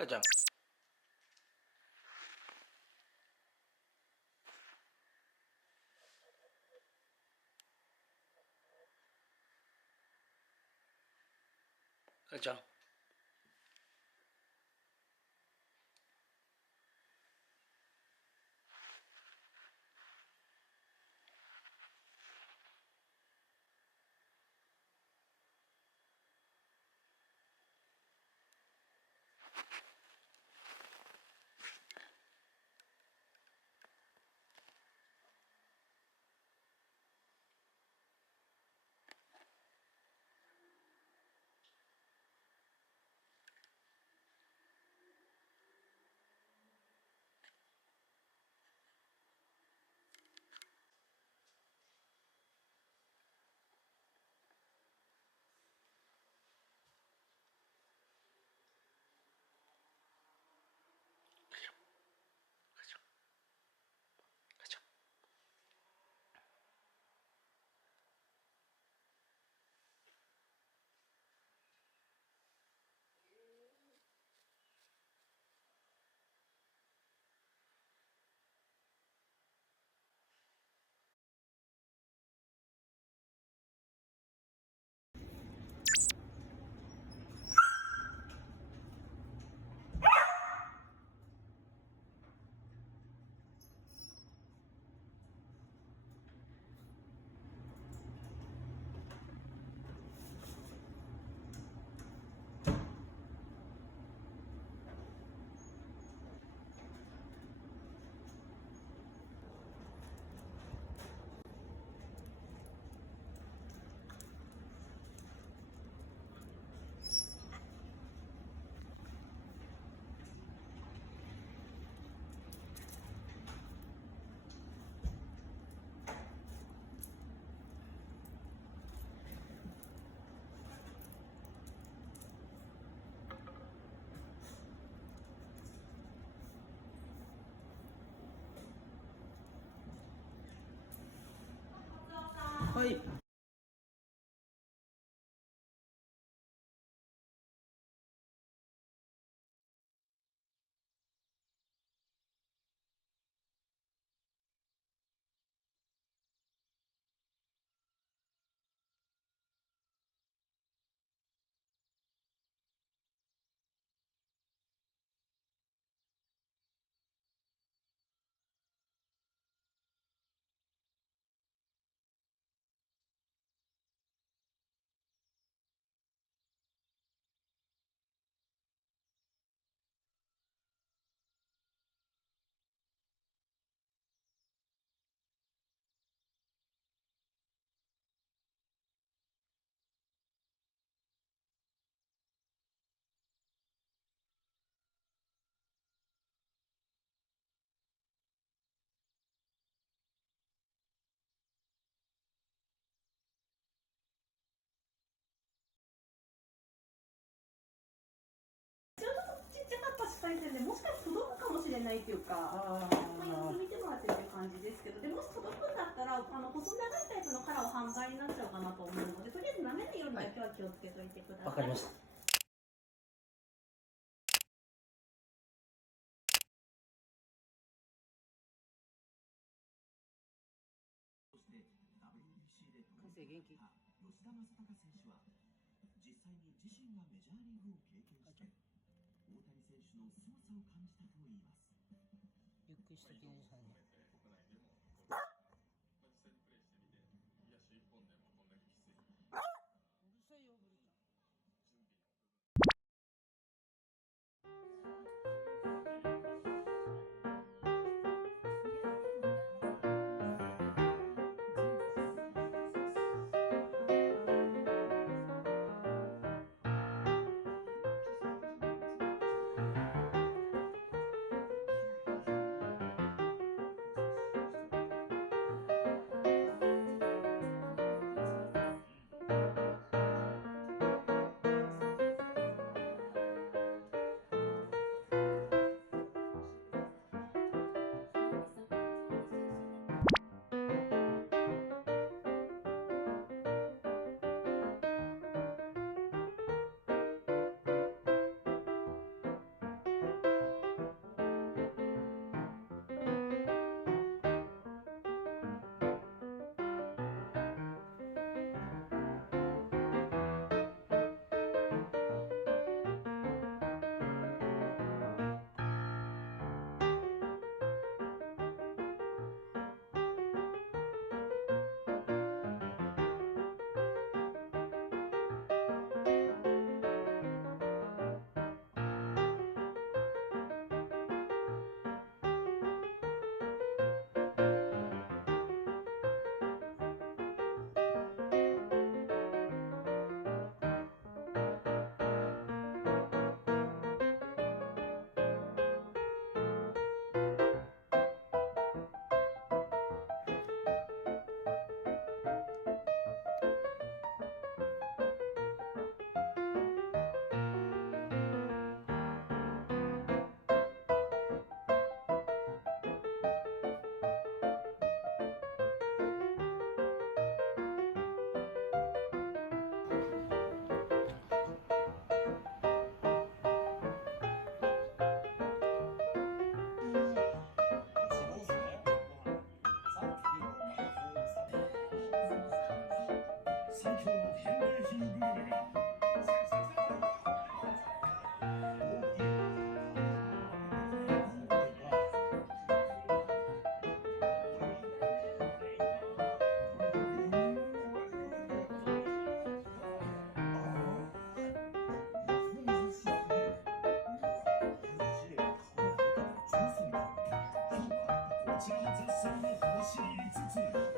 かちゃん。かちゃん。はい。でもしかして届くかもしれないというか、様子見てもらってっていう感じですけど、でもし届くんだったら、細長いタイプのカラーは販売になっちゃうかなと思うので、とりあえず舐めないようにだけは気をつけといてください。わかりました。元気。吉田正尚選手は実際に自身がメジャーリーグを経験して、大谷選手の凄さを感じたといいます。ゆっくりしててね、最後。最強の返礼品グルメがこちら絶賛の走り5つ